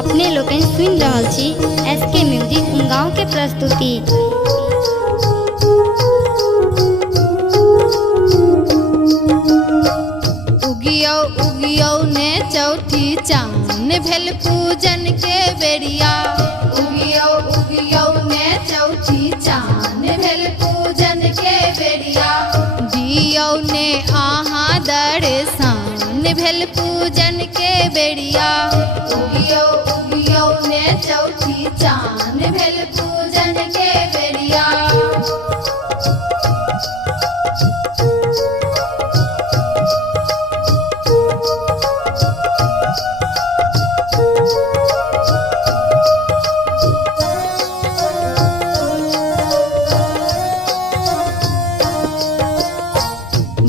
अपने लोकन सुन रहल छी एसके म्यूजिक उमगांव के प्रस्तुति। उगियो उगियो ने चौठी चांद भेल पूजन के बेरिया। उगियो उगियो ने चौठी चांद भेल पूजन के बेरिया। दियो ने आहा दर्शन भेल पूजन के बेरिया। उगियो उगियो ने चौठी चांद भेल पूजन के बेरिया।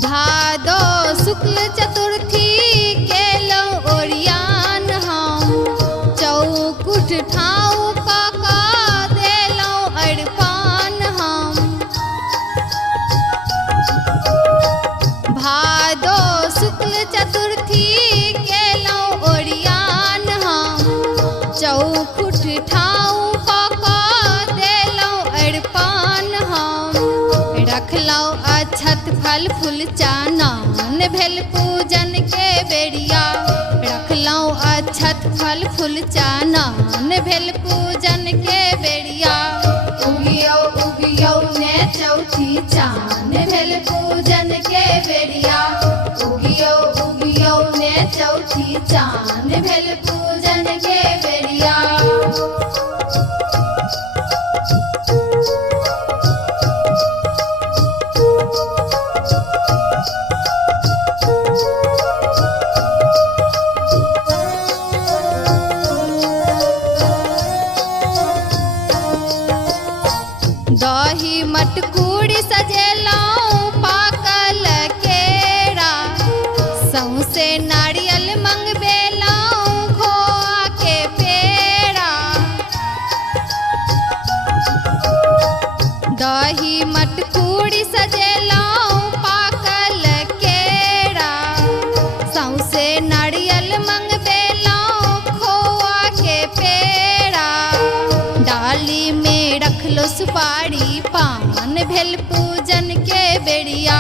भादो शुक्ल चतुर्थी केलौ ओरियान हम। चौकुट ठाऊ काका देलौ अरपान हम। भादो शुक्ल चतुर्थी केलौ ओरियान हम। चौकुट ठाऊ काका देलौ अरपान हम। रखलौ अक्षत फल फूल चानन भेल पूजन के बेरिया। रखलौ अक्षत फल फूल चानन भेल पूजन के बेरिया। उगियो उगियो ने चौठी चांद भेल पूजन के बेरिया। उगियो उगियो ने चौठी चांद भेल पूजन के बेरिया। दही मटकूरी सजेलौं पाकल केरा। सौंसे नारियल मंगबेलौं खोआ के पेड़ा। दही मटकूरी सजेलौं पाकल केरा। सौंसे नारियल मंगबेलौं खोआ के पेड़ा। डाली में रखलो सुपारी पान भेल पूजन के बेरिया।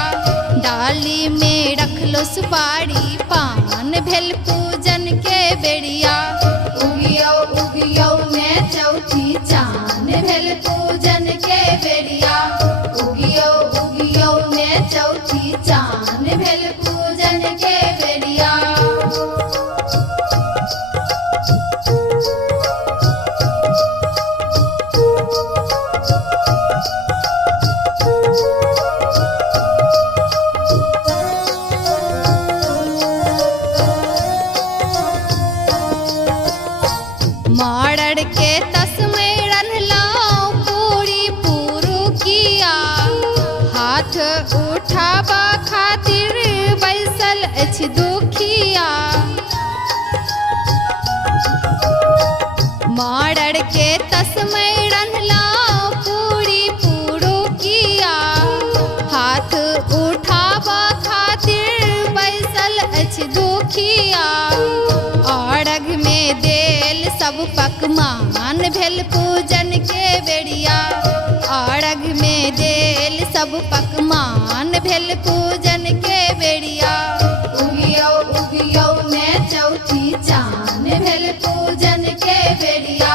डाली में रखलो सुपारी पान भेल पूजन के बेरिया। उगियो उगियो ने चौठी चांद भेल पूजन के बेरिया। उगियो उगियो ने चौठी चांद भेल पूजन के बेरिया। माड़ड़ के तस्मै रन्हलौं पूरी पुरुकिया। हाथ उठाबा खातिर बैसल अछि दुखिया। माड़ड़ के तस्मै रन्हलौं पूरी पुरुकिया। हाथ उठाबा खातिर बैसल अछि दुखिया। अरघ में देल सब पकवान भेल पूजन के बेरिया। अरघ में देल सब पकवान भेल पूजन के बेरिया। उगियो उगियो ने चौठी चांद भेल पूजन के बेरिया।